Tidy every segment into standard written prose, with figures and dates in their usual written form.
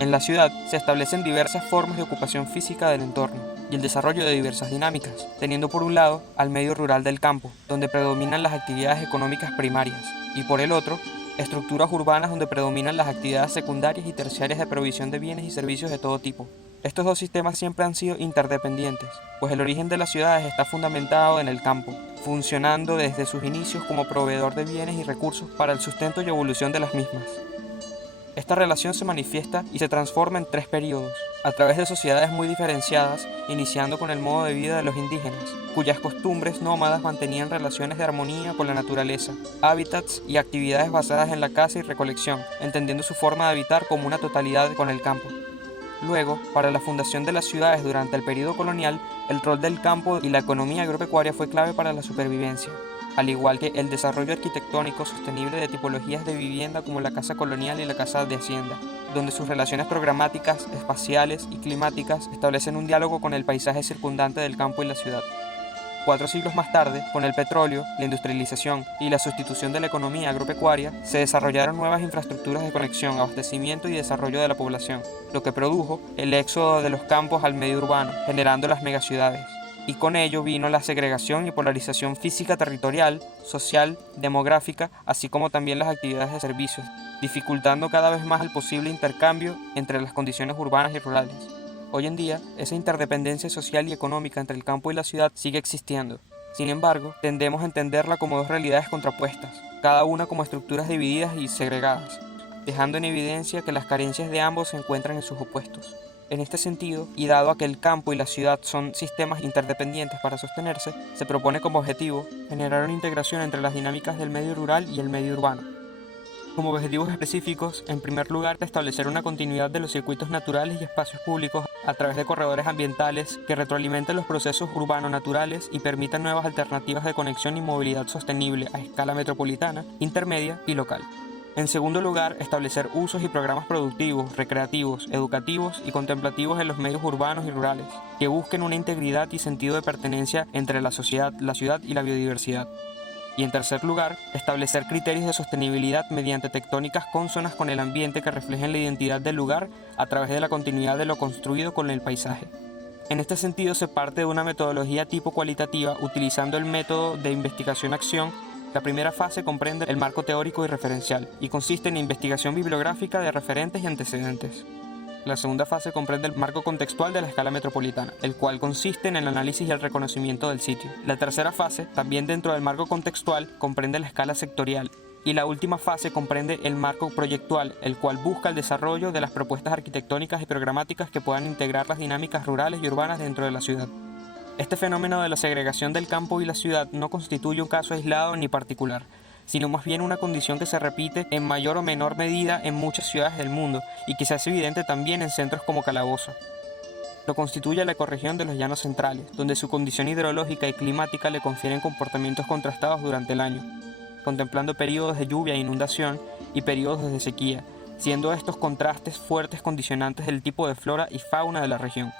En la ciudad se establecen diversas formas de ocupación física del entorno y el desarrollo de diversas dinámicas, teniendo por un lado al medio rural del campo, donde predominan las actividades económicas primarias, y por el otro, estructuras urbanas donde predominan las actividades secundarias y terciarias de provisión de bienes y servicios de todo tipo. Estos dos sistemas siempre han sido interdependientes, pues el origen de las ciudades está fundamentado en el campo, funcionando desde sus inicios como proveedor de bienes y recursos para el sustento y evolución de las mismas. Esta relación se manifiesta y se transforma en tres periodos, a través de sociedades muy diferenciadas, iniciando con el modo de vida de los indígenas, cuyas costumbres nómadas mantenían relaciones de armonía con la naturaleza, hábitats y actividades basadas en la caza y recolección, entendiendo su forma de habitar como una totalidad con el campo. Luego, para la fundación de las ciudades durante el período colonial, el rol del campo y la economía agropecuaria fue clave para la supervivencia, al igual que el desarrollo arquitectónico sostenible de tipologías de vivienda como la casa colonial y la casa de hacienda, donde sus relaciones programáticas, espaciales y climáticas establecen un diálogo con el paisaje circundante del campo y la ciudad. 4 siglos más tarde, con el petróleo, la industrialización y la sustitución de la economía agropecuaria, se desarrollaron nuevas infraestructuras de conexión, abastecimiento y desarrollo de la población, lo que produjo el éxodo de los campos al medio urbano, generando las megaciudades. Y con ello vino la segregación y polarización física territorial, social, demográfica, así como también las actividades de servicios, dificultando cada vez más el posible intercambio entre las condiciones urbanas y rurales. Hoy en día, esa interdependencia social y económica entre el campo y la ciudad sigue existiendo. Sin embargo, tendemos a entenderla como dos realidades contrapuestas, cada una como estructuras divididas y segregadas, dejando en evidencia que las carencias de ambos se encuentran en sus opuestos. En este sentido, y dado a que el campo y la ciudad son sistemas interdependientes para sostenerse, se propone como objetivo generar una integración entre las dinámicas del medio rural y el medio urbano. Como objetivos específicos, en primer lugar, establecer una continuidad de los circuitos naturales y espacios públicos a través de corredores ambientales que retroalimenten los procesos urbanos naturales y permitan nuevas alternativas de conexión y movilidad sostenible a escala metropolitana, intermedia y local. En segundo lugar, establecer usos y programas productivos, recreativos, educativos y contemplativos en los medios urbanos y rurales, que busquen una integridad y sentido de pertenencia entre la sociedad, la ciudad y la biodiversidad. Y en tercer lugar, establecer criterios de sostenibilidad mediante tectónicas cónsonas con el ambiente que reflejen la identidad del lugar a través de la continuidad de lo construido con el paisaje. En este sentido se parte de una metodología tipo cualitativa utilizando el método de investigación-acción. La primera fase comprende el marco teórico y referencial y consiste en investigación bibliográfica de referentes y antecedentes. La segunda fase comprende el marco contextual de la escala metropolitana, el cual consiste en el análisis y el reconocimiento del sitio. La tercera fase, también dentro del marco contextual, comprende la escala sectorial. Y la última fase comprende el marco proyectual, el cual busca el desarrollo de las propuestas arquitectónicas y programáticas que puedan integrar las dinámicas rurales y urbanas dentro de la ciudad. Este fenómeno de la segregación del campo y la ciudad no constituye un caso aislado ni particular, sino más bien una condición que se repite en mayor o menor medida en muchas ciudades del mundo y que se hace evidente también en centros como Calabozo. Lo constituye la ecorregión de los llanos centrales, donde su condición hidrológica y climática le confieren comportamientos contrastados durante el año, contemplando periodos de lluvia e inundación y periodos de sequía, siendo estos contrastes fuertes condicionantes del tipo de flora y fauna de la región.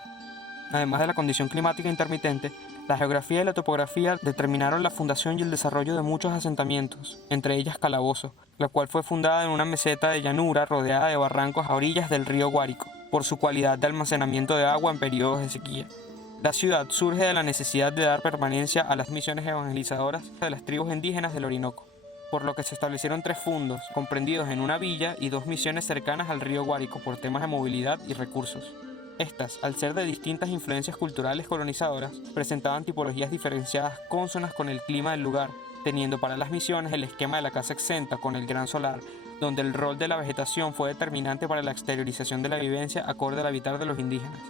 Además de la condición climática intermitente, la geografía y la topografía determinaron la fundación y el desarrollo de muchos asentamientos, entre ellas Calabozo, la cual fue fundada en una meseta de llanura rodeada de barrancos a orillas del río Guárico, por su cualidad de almacenamiento de agua en periodos de sequía. La ciudad surge de la necesidad de dar permanencia a las misiones evangelizadoras de las tribus indígenas del Orinoco, por lo que se establecieron 3 fundos, comprendidos en una villa y 2 misiones cercanas al río Guárico por temas de movilidad y recursos. Estas, al ser de distintas influencias culturales colonizadoras, presentaban tipologías diferenciadas cónsonas con el clima del lugar, teniendo para las misiones el esquema de la casa exenta con el gran solar, donde el rol de la vegetación fue determinante para la exteriorización de la vivencia acorde al habitar de los indígenas.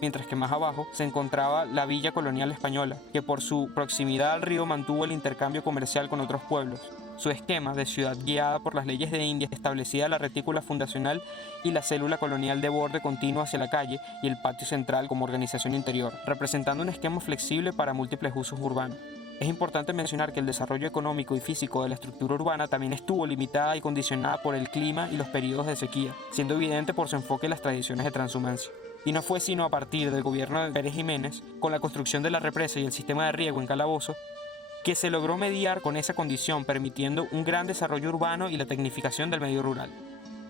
Mientras que más abajo se encontraba la villa colonial española, que por su proximidad al río mantuvo el intercambio comercial con otros pueblos. Su esquema de ciudad guiada por las leyes de Indias establecía la retícula fundacional y la célula colonial de borde continuo hacia la calle y el patio central como organización interior, representando un esquema flexible para múltiples usos urbanos. Es importante mencionar que el desarrollo económico y físico de la estructura urbana también estuvo limitada y condicionada por el clima y los periodos de sequía, siendo evidente por su enfoque en las tradiciones de transhumancia. Y no fue sino a partir del gobierno de Pérez Jiménez, con la construcción de la represa y el sistema de riego en Calabozo, que se logró mediar con esa condición, permitiendo un gran desarrollo urbano y la tecnificación del medio rural.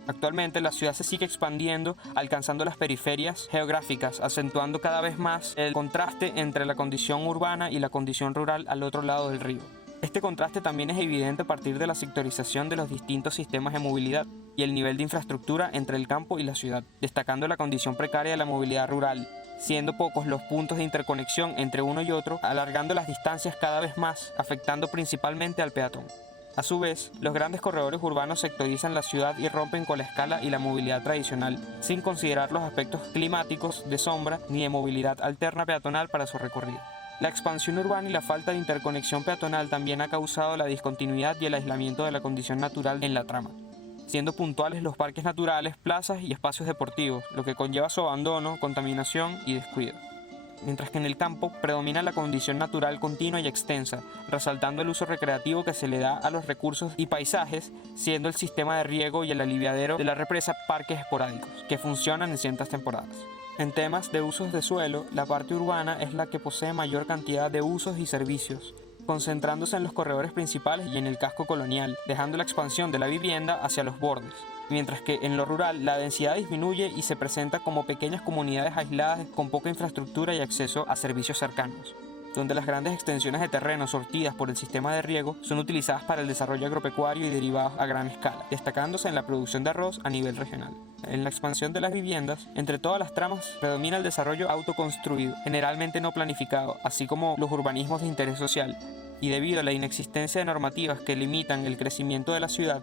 Actualmente la ciudad se sigue expandiendo, alcanzando las periferias geográficas, acentuando cada vez más el contraste entre la condición urbana y la condición rural al otro lado del río. Este contraste también es evidente a partir de la sectorización de los distintos sistemas de movilidad y el nivel de infraestructura entre el campo y la ciudad, destacando la condición precaria de la movilidad rural, siendo pocos los puntos de interconexión entre uno y otro, alargando las distancias cada vez más, afectando principalmente al peatón. A su vez, los grandes corredores urbanos sectorizan la ciudad y rompen con la escala y la movilidad tradicional, sin considerar los aspectos climáticos, de sombra, ni de movilidad alterna peatonal para su recorrido. La expansión urbana y la falta de interconexión peatonal también ha causado la discontinuidad y el aislamiento de la condición natural en la trama, siendo puntuales los parques naturales, plazas y espacios deportivos, lo que conlleva su abandono, contaminación y descuido. Mientras que en el campo predomina la condición natural continua y extensa, resaltando el uso recreativo que se le da a los recursos y paisajes, siendo el sistema de riego y el aliviadero de la represa parques esporádicos, que funcionan en ciertas temporadas. En temas de usos de suelo, la parte urbana es la que posee mayor cantidad de usos y servicios, concentrándose en los corredores principales y en el casco colonial, dejando la expansión de la vivienda hacia los bordes, mientras que en lo rural la densidad disminuye y se presenta como pequeñas comunidades aisladas con poca infraestructura y acceso a servicios cercanos, donde las grandes extensiones de terreno sortidas por el sistema de riego son utilizadas para el desarrollo agropecuario y derivados a gran escala, destacándose en la producción de arroz a nivel regional. En la expansión de las viviendas, entre todas las tramas predomina el desarrollo autoconstruido, generalmente no planificado, así como los urbanismos de interés social, y debido a la inexistencia de normativas que limitan el crecimiento de la ciudad,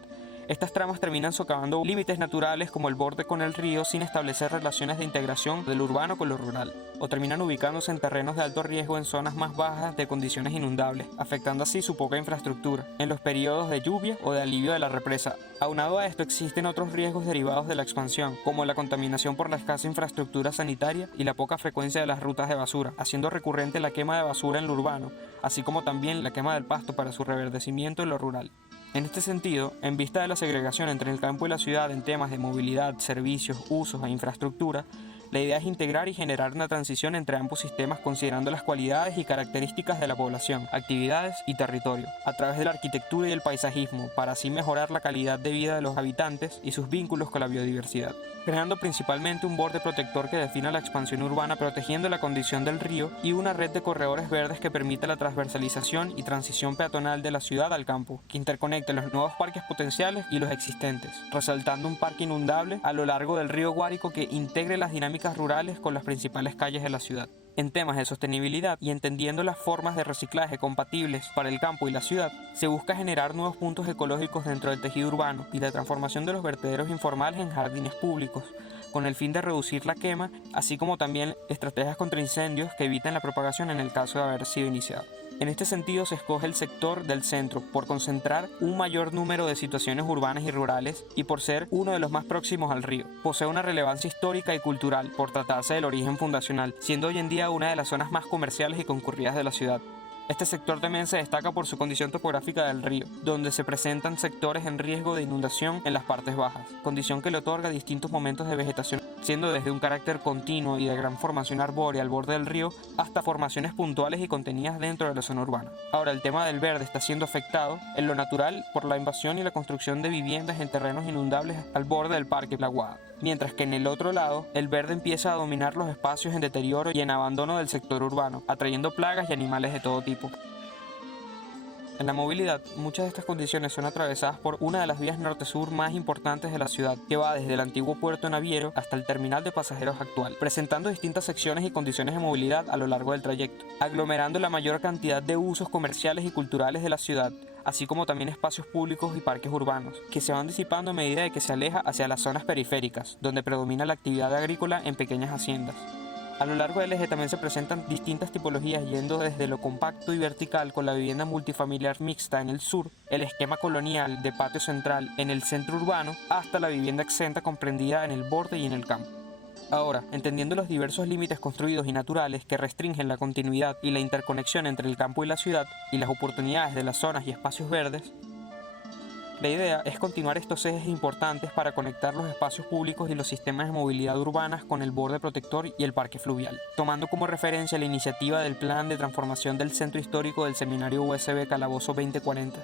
estas tramas terminan socavando límites naturales como el borde con el río sin establecer relaciones de integración del urbano con lo rural, o terminan ubicándose en terrenos de alto riesgo en zonas más bajas de condiciones inundables, afectando así su poca infraestructura en los periodos de lluvia o de alivio de la represa. Aunado a esto existen otros riesgos derivados de la expansión, como la contaminación por la escasa infraestructura sanitaria y la poca frecuencia de las rutas de basura, haciendo recurrente la quema de basura en lo urbano, así como también la quema del pasto para su reverdecimiento en lo rural. En este sentido, en vista de la segregación entre el campo y la ciudad en temas de movilidad, servicios, usos e infraestructura, la idea es integrar y generar una transición entre ambos sistemas considerando las cualidades y características de la población, actividades y territorio, a través de la arquitectura y el paisajismo, para así mejorar la calidad de vida de los habitantes y sus vínculos con la biodiversidad, creando principalmente un borde protector que defina la expansión urbana protegiendo la condición del río y una red de corredores verdes que permita la transversalización y transición peatonal de la ciudad al campo, que interconecte los nuevos parques potenciales y los existentes, resaltando un parque inundable a lo largo del río Guárico que integre las dinámicas rurales con las principales calles de la ciudad. En temas de sostenibilidad y entendiendo las formas de reciclaje compatibles para el campo y la ciudad, se busca generar nuevos puntos ecológicos dentro del tejido urbano y la transformación de los vertederos informales en jardines públicos, con el fin de reducir la quema, así como también estrategias contra incendios que eviten la propagación en el caso de haber sido iniciado. En este sentido se escoge el sector del centro por concentrar un mayor número de situaciones urbanas y rurales y por ser uno de los más próximos al río. Posee una relevancia histórica y cultural por tratarse del origen fundacional, siendo hoy en día una de las zonas más comerciales y concurridas de la ciudad. Este sector también se destaca por su condición topográfica del río, donde se presentan sectores en riesgo de inundación en las partes bajas, condición que le otorga distintos momentos de vegetación, siendo desde un carácter continuo y de gran formación arbórea al borde del río hasta formaciones puntuales y contenidas dentro de la zona urbana. Ahora, el tema del verde está siendo afectado en lo natural por la invasión y la construcción de viviendas en terrenos inundables al borde del Parque La Guada, mientras que en el otro lado, el verde empieza a dominar los espacios en deterioro y en abandono del sector urbano, atrayendo plagas y animales de todo tipo. En la movilidad, muchas de estas condiciones son atravesadas por una de las vías norte-sur más importantes de la ciudad, que va desde el antiguo puerto naviero hasta el terminal de pasajeros actual, presentando distintas secciones y condiciones de movilidad a lo largo del trayecto, aglomerando la mayor cantidad de usos comerciales y culturales de la ciudad, así como también espacios públicos y parques urbanos, que se van disipando a medida de que se aleja hacia las zonas periféricas, donde predomina la actividad agrícola en pequeñas haciendas. A lo largo del eje también se presentan distintas tipologías yendo desde lo compacto y vertical con la vivienda multifamiliar mixta en el sur, el esquema colonial de patio central en el centro urbano, hasta la vivienda exenta comprendida en el borde y en el campo. Ahora, entendiendo los diversos límites construidos y naturales que restringen la continuidad y la interconexión entre el campo y la ciudad y las oportunidades de las zonas y espacios verdes, la idea es continuar estos ejes importantes para conectar los espacios públicos y los sistemas de movilidad urbanas con el borde protector y el parque fluvial, tomando como referencia la iniciativa del Plan de Transformación del Centro Histórico del Seminario USB Calabozo 2040,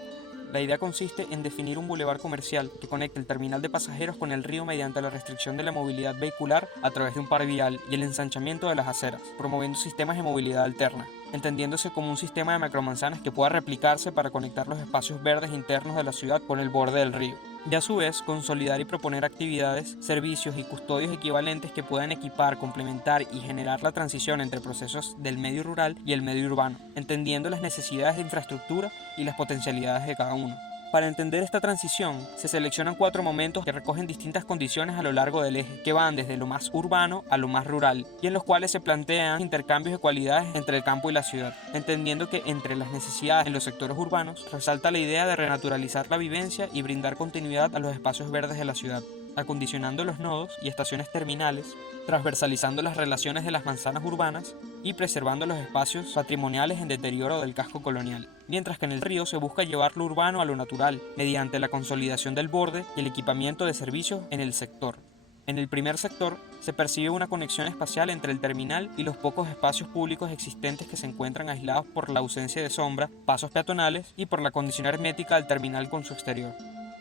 La idea consiste en definir un bulevar comercial que conecte el terminal de pasajeros con el río mediante la restricción de la movilidad vehicular a través de un par vial y el ensanchamiento de las aceras, promoviendo sistemas de movilidad alterna, entendiéndose como un sistema de macromanzanas que pueda replicarse para conectar los espacios verdes internos de la ciudad con el borde del río. Y a su vez, consolidar y proponer actividades, servicios y custodios equivalentes que puedan equipar, complementar y generar la transición entre procesos del medio rural y el medio urbano, entendiendo las necesidades de infraestructura y las potencialidades de cada uno. Para entender esta transición, se seleccionan 4 momentos que recogen distintas condiciones a lo largo del eje, que van desde lo más urbano a lo más rural, y en los cuales se plantean intercambios de cualidades entre el campo y la ciudad, entendiendo que entre las necesidades en los sectores urbanos resalta la idea de renaturalizar la vivencia y brindar continuidad a los espacios verdes de la ciudad, acondicionando los nodos y estaciones terminales, transversalizando las relaciones de las manzanas urbanas y preservando los espacios patrimoniales en deterioro del casco colonial, mientras que en el río se busca llevar lo urbano a lo natural, mediante la consolidación del borde y el equipamiento de servicios en el sector. En el primer sector se percibe una conexión espacial entre el terminal y los pocos espacios públicos existentes que se encuentran aislados por la ausencia de sombra, pasos peatonales y por la condición hermética del terminal con su exterior.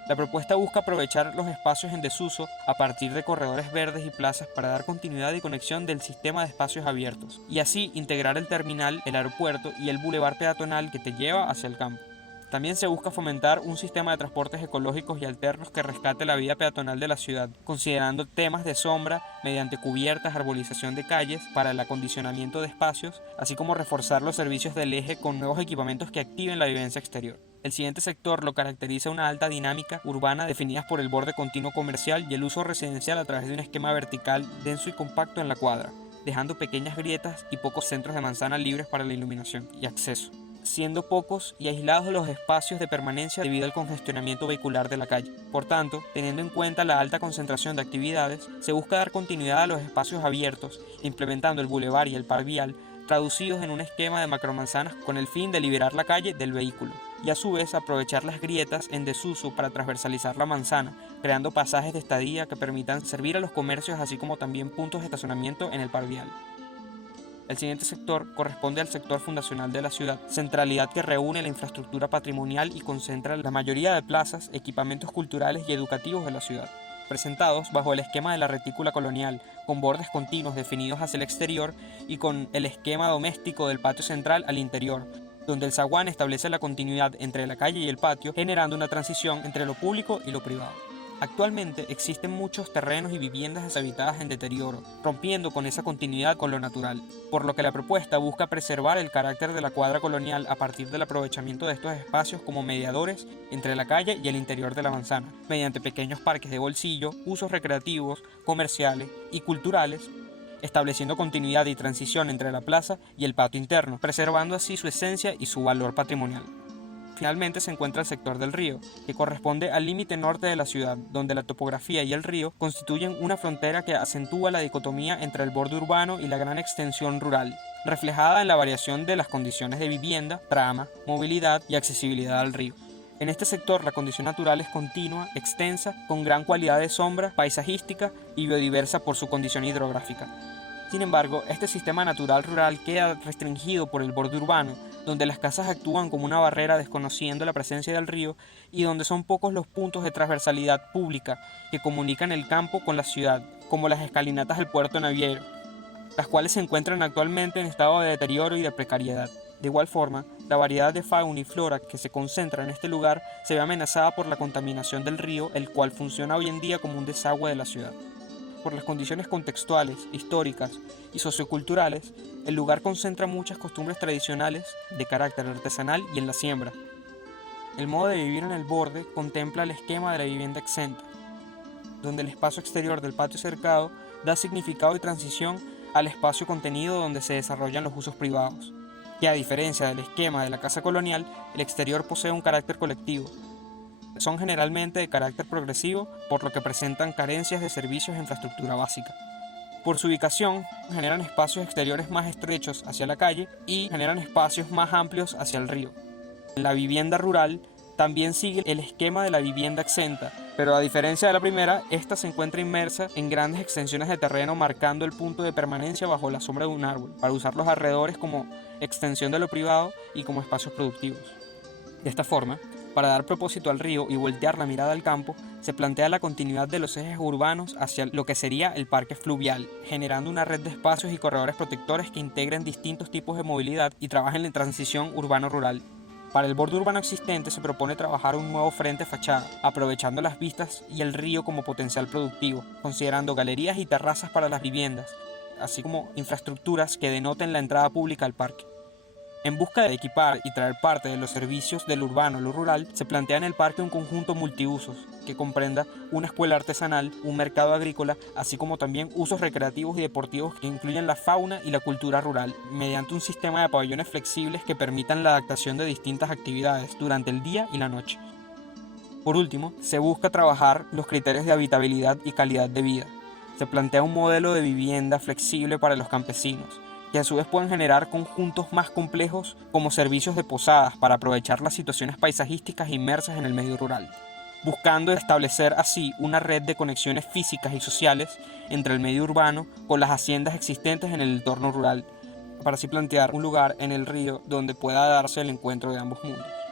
La propuesta busca aprovechar los espacios en desuso a partir de corredores verdes y plazas para dar continuidad y conexión del sistema de espacios abiertos, y así integrar el terminal, el aeropuerto y el bulevar peatonal que te lleva hacia el campo. También se busca fomentar un sistema de transportes ecológicos y alternos que rescate la vida peatonal de la ciudad, considerando temas de sombra mediante cubiertas, arbolización de calles para el acondicionamiento de espacios, así como reforzar los servicios del eje con nuevos equipamientos que activen la vivencia exterior. El siguiente sector lo caracteriza una alta dinámica urbana definidas por el borde continuo comercial y el uso residencial a través de un esquema vertical denso y compacto en la cuadra, dejando pequeñas grietas y pocos centros de manzana libres para la iluminación y acceso, siendo pocos y aislados los espacios de permanencia debido al congestionamiento vehicular de la calle. Por tanto, teniendo en cuenta la alta concentración de actividades, se busca dar continuidad a los espacios abiertos, implementando el bulevar y el par vial, traducidos en un esquema de macromanzanas con el fin de liberar la calle del vehículo, y a su vez aprovechar las grietas en desuso para transversalizar la manzana, creando pasajes de estadía que permitan servir a los comercios así como también puntos de estacionamiento en el par vial. El siguiente sector corresponde al sector fundacional de la ciudad, centralidad que reúne la infraestructura patrimonial y concentra la mayoría de plazas, equipamientos culturales y educativos de la ciudad, presentados bajo el esquema de la retícula colonial, con bordes continuos definidos hacia el exterior y con el esquema doméstico del patio central al interior, donde el zaguán establece la continuidad entre la calle y el patio, generando una transición entre lo público y lo privado. Actualmente existen muchos terrenos y viviendas deshabitadas en deterioro, rompiendo con esa continuidad con lo natural, por lo que la propuesta busca preservar el carácter de la cuadra colonial a partir del aprovechamiento de estos espacios como mediadores entre la calle y el interior de la manzana, mediante pequeños parques de bolsillo, usos recreativos, comerciales y culturales, estableciendo continuidad y transición entre la plaza y el patio interno, preservando así su esencia y su valor patrimonial. Finalmente se encuentra el sector del río, que corresponde al límite norte de la ciudad, donde la topografía y el río constituyen una frontera que acentúa la dicotomía entre el borde urbano y la gran extensión rural, reflejada en la variación de las condiciones de vivienda, trama, movilidad y accesibilidad al río. En este sector la condición natural es continua, extensa, con gran cualidad de sombra, paisajística y biodiversa por su condición hidrográfica. Sin embargo, este sistema natural rural queda restringido por el borde urbano, donde las casas actúan como una barrera desconociendo la presencia del río y donde son pocos los puntos de transversalidad pública que comunican el campo con la ciudad, como las escalinatas del puerto naviero, las cuales se encuentran actualmente en estado de deterioro y de precariedad. De igual forma, la variedad de fauna y flora que se concentra en este lugar se ve amenazada por la contaminación del río, el cual funciona hoy en día como un desagüe de la ciudad. Por las condiciones contextuales, históricas y socioculturales, el lugar concentra muchas costumbres tradicionales de carácter artesanal y en la siembra. El modo de vivir en el borde contempla el esquema de la vivienda exenta, donde el espacio exterior del patio cercado da significado y transición al espacio contenido donde se desarrollan los usos privados, que a diferencia del esquema de la casa colonial, el exterior posee un carácter colectivo. Son generalmente de carácter progresivo, por lo que presentan carencias de servicios e infraestructura básica. Por su ubicación, generan espacios exteriores más estrechos hacia la calle y generan espacios más amplios hacia el río. La vivienda rural también sigue el esquema de la vivienda exenta, pero a diferencia de la primera, esta se encuentra inmersa en grandes extensiones de terreno marcando el punto de permanencia bajo la sombra de un árbol, para usar los alrededores como extensión de lo privado y como espacios productivos. De esta forma, Para dar propósito al río y voltear la mirada al campo, se plantea la continuidad de los ejes urbanos hacia lo que sería el parque fluvial, generando una red de espacios y corredores protectores que integren distintos tipos de movilidad y trabajen en transición urbano-rural. Para el borde urbano existente se propone trabajar un nuevo frente fachada, aprovechando las vistas y el río como potencial productivo, considerando galerías y terrazas para las viviendas, así como infraestructuras que denoten la entrada pública al parque. En busca de equipar y traer parte de los servicios del urbano a lo rural, se plantea en el parque un conjunto multiusos que comprenda una escuela artesanal, un mercado agrícola, así como también usos recreativos y deportivos que incluyen la fauna y la cultura rural, mediante un sistema de pabellones flexibles que permitan la adaptación de distintas actividades durante el día y la noche. Por último, se busca trabajar los criterios de habitabilidad y calidad de vida. Se plantea un modelo de vivienda flexible para los campesinos, que a su vez pueden generar conjuntos más complejos como servicios de posadas para aprovechar las situaciones paisajísticas inmersas en el medio rural, buscando establecer así una red de conexiones físicas y sociales entre el medio urbano con las haciendas existentes en el entorno rural, para así plantear un lugar en el río donde pueda darse el encuentro de ambos mundos.